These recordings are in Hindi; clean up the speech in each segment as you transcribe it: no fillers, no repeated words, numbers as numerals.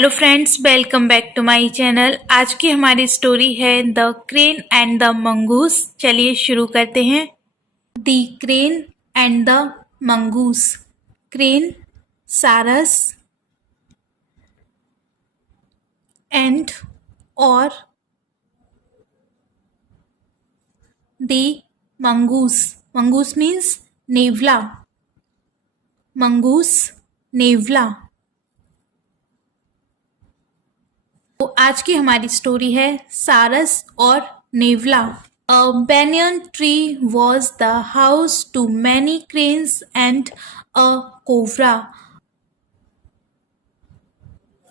Hello friends, welcome back to my channel. आज की हमारी स्टोरी है the crane and the mongoose. चलिए शुरू करते हैं। The crane and the mongoose. Crane, सारस एंड और द मंगूस। मंगूस मीन्स नेवला। मंगूस, नेवला। तो आज की हमारी स्टोरी है सारस और नेवला। A banyan tree was the house to many cranes and a cobra.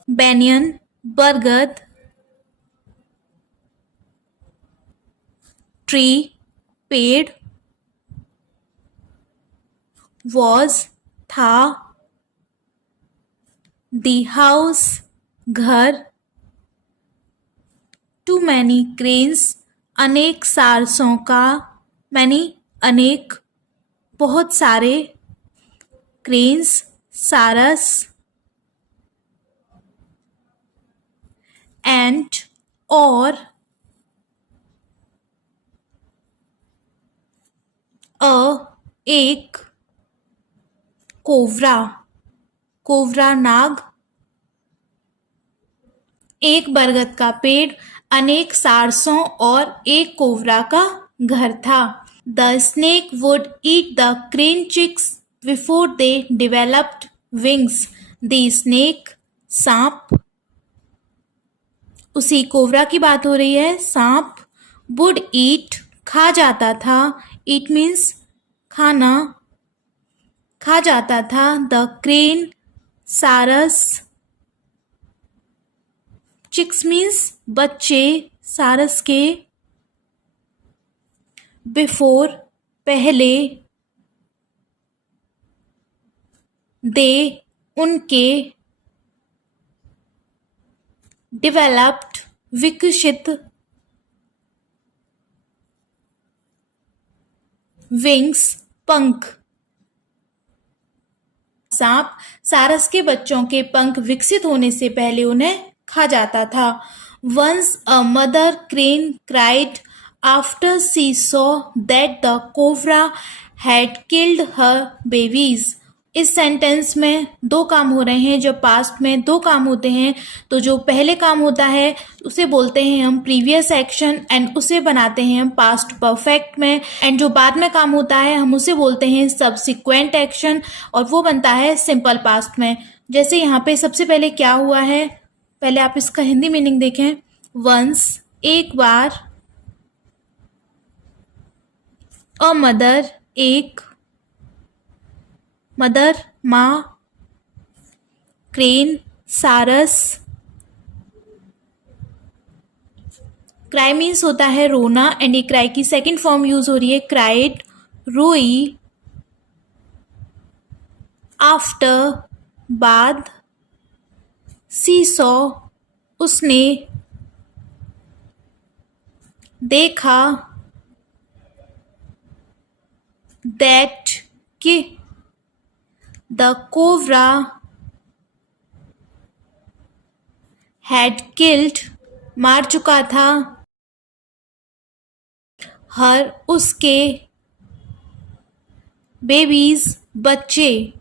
Banyan, बरगद। Tree, पेड़। Was, था। The house, घर। Too many cranes, अनेक सारसों का। many, अनेक, बहुत सारे। क्रेन्स, सारस। एंड, और। एक। कोवरा, कोवरा नाग। एक बरगद का पेड़, अनेक सारसों और एक कोवरा का घर था। The snake would eat the crane chicks before they developed wings. The snake, सांप। उसी कोवरा की बात हो रही है। सांप। वुड ईट, खा जाता था। ईट मीन्स खाना, खा जाता था। द क्रेन, सारस। चिक्स मीन्स बच्चे, सारस के। बिफोर, पहले। दे, उनके। डेवलप्ड, विकसित। विंग्स, पंख। सांप सारस के बच्चों के पंख विकसित होने से पहले उन्हें खा जाता था। Once a mother crane cried after she saw that the cobra had killed her babies. इस सेंटेंस में दो काम हो रहे हैं। जब पास्ट में दो काम होते हैं तो जो पहले काम होता है उसे बोलते हैं हम प्रीवियस एक्शन एंड उसे बनाते हैं हम पास्ट परफेक्ट में। एंड जो बाद में काम होता है हम उसे बोलते हैं सब्सिक्वेंट एक्शन और वो बनता है सिंपल पास्ट में। जैसे यहाँ पे सबसे पहले क्या हुआ है, पहले आप इसका हिंदी मीनिंग देखें। वंस, एक बार। अ मदर, एक। मदर, माँ। क्रेन, सारस। क्राई मीन्स होता है रोना एंड ये क्राई की सेकंड फॉर्म यूज हो रही है क्राइड, रोई। आफ्टर, बाद। सी सॉ, उसने। देखा। दैट, कि। द कोवरा हैड किल्ड, मार चुका था। हर, उसके। बेबीज, बच्चे।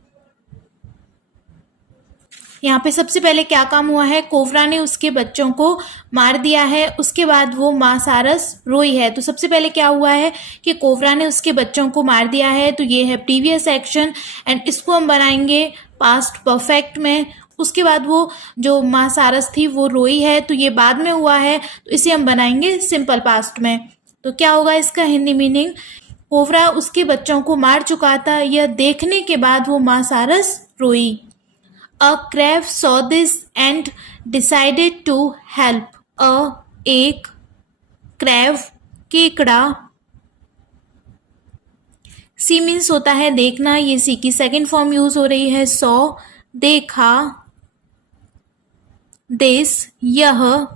यहाँ पे सबसे पहले क्या काम हुआ है, कोवरा ने उसके बच्चों को मार दिया है। उसके बाद वो माँ सारस रोई है। तो सबसे पहले क्या हुआ है कि कोवरा ने उसके बच्चों को मार दिया है, तो ये है प्रीवियस एक्शन एंड इसको हम बनाएंगे पास्ट परफेक्ट में। उसके बाद वो जो माँ सारस थी वो रोई है, तो ये बाद में हुआ है, तो इसे हम बनाएंगे सिंपल पास्ट में। तो क्या होगा इसका हिंदी मीनिंग, कोवरा उसके बच्चों को मार चुका था, यह देखने के बाद वो माँ सारस रोई। A crab saw this and decided to help. एक। crab, केकड़ा। सी मीन्स होता है देखना, ये सी की सेकंड फॉर्म यूज हो रही है सॉ, देखा। दिस, यह।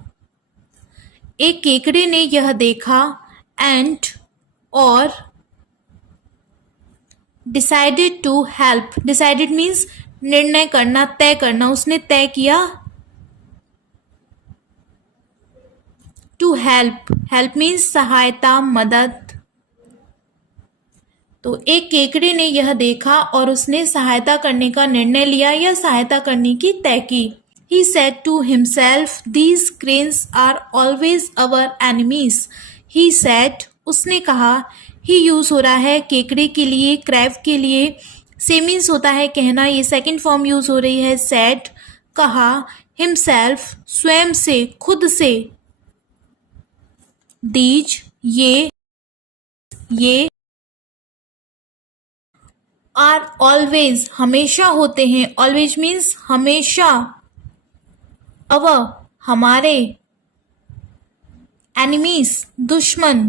एक केकड़े ने यह देखा एंड, और। Decided to help, decided means निर्णय करना, तय करना। उसने तय किया टू हेल्प, हेल्प मीन्स सहायता, मदद। तो एक केकड़े ने यह देखा और उसने सहायता करने का निर्णय लिया या सहायता करने की तय की। He said to himself, these cranes are always our enemies. He said, उसने कहा। ही यूज हो रहा है केकड़े के लिए, क्रैब के लिए। से मीन्स होता है कहना, ये सेकंड फॉर्म यूज हो रही है said, कहा। himself, स्वयं से, खुद से। these, ये आर ऑलवेज, हमेशा होते हैं। ऑलवेज मीन्स हमेशा। हमारे। एनिमीज, दुश्मन।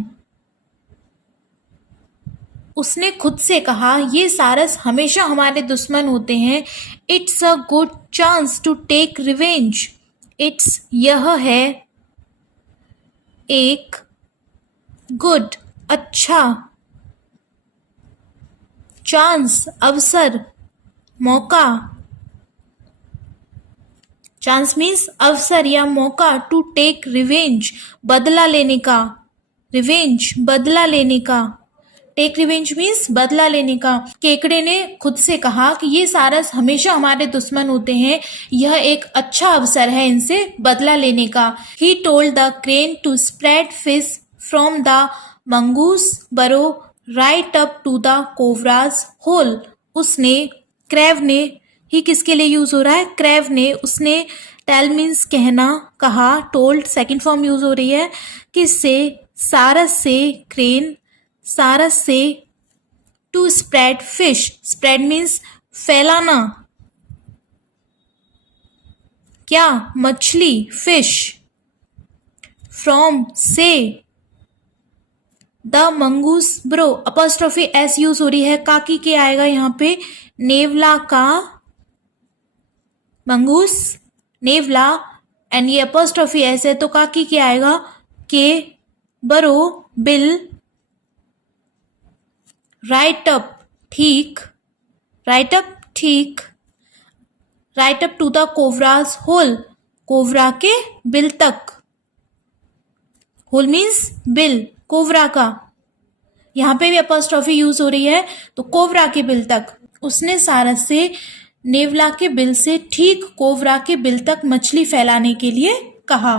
उसने खुद से कहा, ये सारस हमेशा हमारे दुश्मन होते हैं। It's a good chance to take revenge. It's, यह है, एक, गुड, अच्छा, चांस, अवसर, मौका। चांस मीन्स अवसर या मौका। टू टेक रिवेंज, बदला लेने का। रिवेंज, बदला लेने का। टेक रिवेंज मीन्स बदला लेने का। केकड़े ने खुद से कहा कि ये सारस हमेशा हमारे दुश्मन होते हैं, यह एक अच्छा अवसर है इनसे बदला लेने का। He told the crane to spread fish from the mongoose burrow right up to the cobra's hole. उसने, क्रैव ने, ही किसके लिए यूज हो रहा है, क्रैव ने। उसने, टेल मीन्स कहना, कहा। टोल्ड सेकंड फॉर्म यूज हो रही है किससे, सारस से, क्रेन, सारस से। To spread fish, spread means फैलाना, क्या, मछली, फिश। फ्रॉम, से। द मंगूस ब्रो, अपॉस्ट्रोफी एस यूज हो रही है, काकी के आएगा यहाँ पे। नेवला का, मंगूस, नेवला, एंड ये अपॉस्ट्रोफी एस है तो काकी के आएगा, के, बरो, बिल। राइट अप, ठीक, राइट अप, ठीक। Right up to the cobra's hole, cobra के बिल तक। होल मीन्स बिल, कोबरा का। यहाँ पे भी अपॉस्ट्रोफी यूज हो रही है तो कोबरा के बिल तक। उसने सारस से नेवला के बिल से ठीक कोबरा के बिल तक मछली फैलाने के लिए कहा।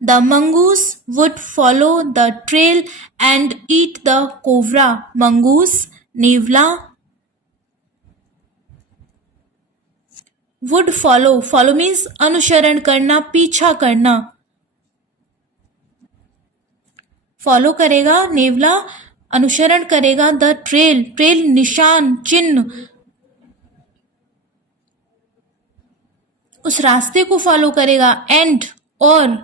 The mongoose would follow the trail and eat the cobra. Mongoose, नेवला। वुड फॉलो, फॉलो मीन्स अनुसरण करना, पीछा करना। फॉलो करेगा नेवला, अनुसरण करेगा। द ट्रेल, ट्रेल निशान, चिन्ह, उस रास्ते को फॉलो करेगा। एंड, और।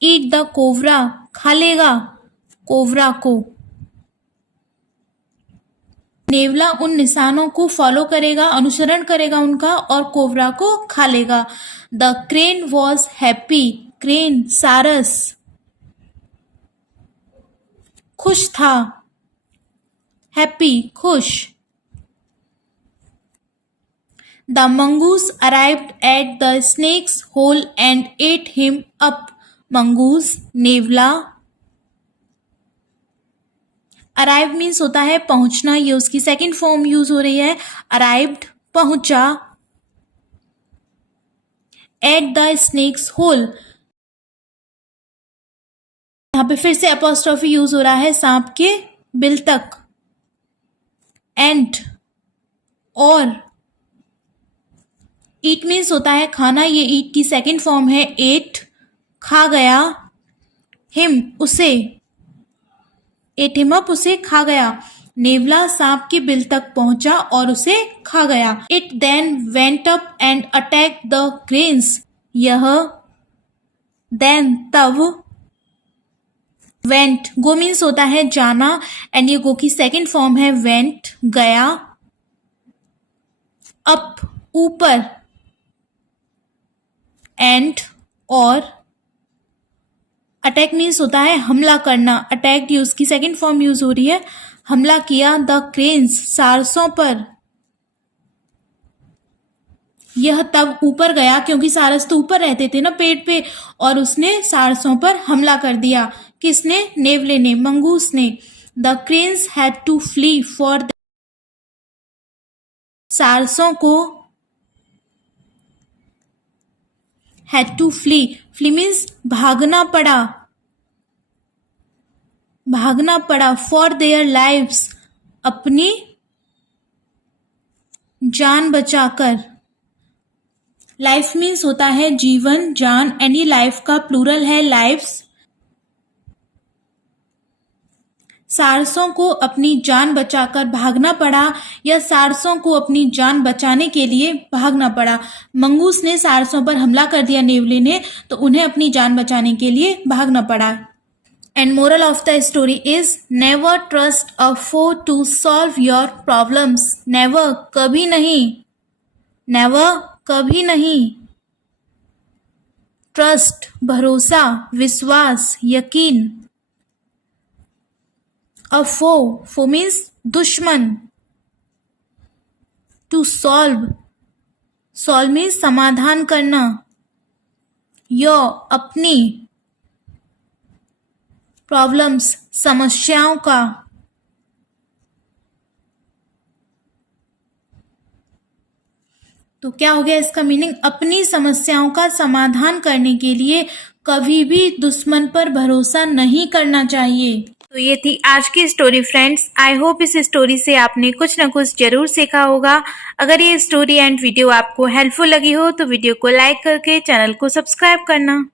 ईट द कोबरा, खा लेगा कोबरा को। नेवला उन निशानों को फॉलो करेगा, अनुसरण करेगा उनका, और कोबरा को खा लेगा। The crane was happy, crane, सारस, खुश था। हैप्पी, खुश। The mongoose arrived at the snake's hole and ate him up. Mongoose, नेवला। अराइव मीन्स होता है पहुंचना, ये उसकी सेकंड फॉर्म यूज हो रही है। अराइव्ड, पहुंचा। एट द स्नेक्स होल, यहाँ पे फिर से अपॉस्ट्रोफी यूज हो रहा है, सांप के बिल तक। एंड, और। ईट मीन्स होता है खाना, ये ईट की सेकंड फॉर्म है। एट, खा गया। हिम, उसे। एट हिम अप, उसे खा गया। नेवला सांप के बिल तक पहुंचा और उसे खा गया। It then went up and attack the cranes. यह, देन, तब। वेंट, गो मीन्स होता है जाना, एंड ये गो की सेकंड फॉर्म है वेंट, गया। अप, ऊपर। एंड, और। अटैक मीन्स होता है हमला करना। अटैक्ड, यूज की सेकंड फॉर्म यूज हो रही है, हमला किया। द क्रेन्स, सारसों पर। यह तब ऊपर गया क्योंकि सारस तो ऊपर रहते थे ना पेड़ पे, और उसने सारसों पर हमला कर दिया। किसने? नेवले ने, मंगूस ने। The cranes had to flee for सारसों को had to flee, flee means भागना पड़ा, भागना पड़ा, फॉर देयर लाइव्स, अपनी जान बचाकर। लाइफ मीन्स होता है जीवन, जान, एनी लाइफ का प्लूरल है लाइव्स। सारसों को अपनी जान बचाकर भागना पड़ा, या सारसों को अपनी जान बचाने के लिए भागना पड़ा। मंगूस ने सारसों पर हमला कर दिया, नेवले ने, तो उन्हें अपनी जान बचाने के लिए भागना पड़ा। And moral of the story is never trust a foe to solve your problems. Never, कभी नहीं, नेवर, कभी नहीं। ट्रस्ट, भरोसा, विश्वास, यकीन। अ फो मीन्स दुश्मन। टू सॉल्व, सॉल्व मीन्स समाधान करना। योर, अपनी। प्रॉब्लम्स, समस्याओं का। तो क्या हो गया इसका मीनिंग? अपनी समस्याओं का समाधान करने के लिए कभी भी दुश्मन पर भरोसा नहीं करना चाहिए। तो ये थी आज की स्टोरी फ्रेंड्स। आई होप इस स्टोरी से आपने कुछ ना कुछ जरूर सीखा होगा। अगर ये स्टोरी एंड वीडियो आपको हेल्पफुल लगी हो तो वीडियो को लाइक करके चैनल को सब्सक्राइब करना।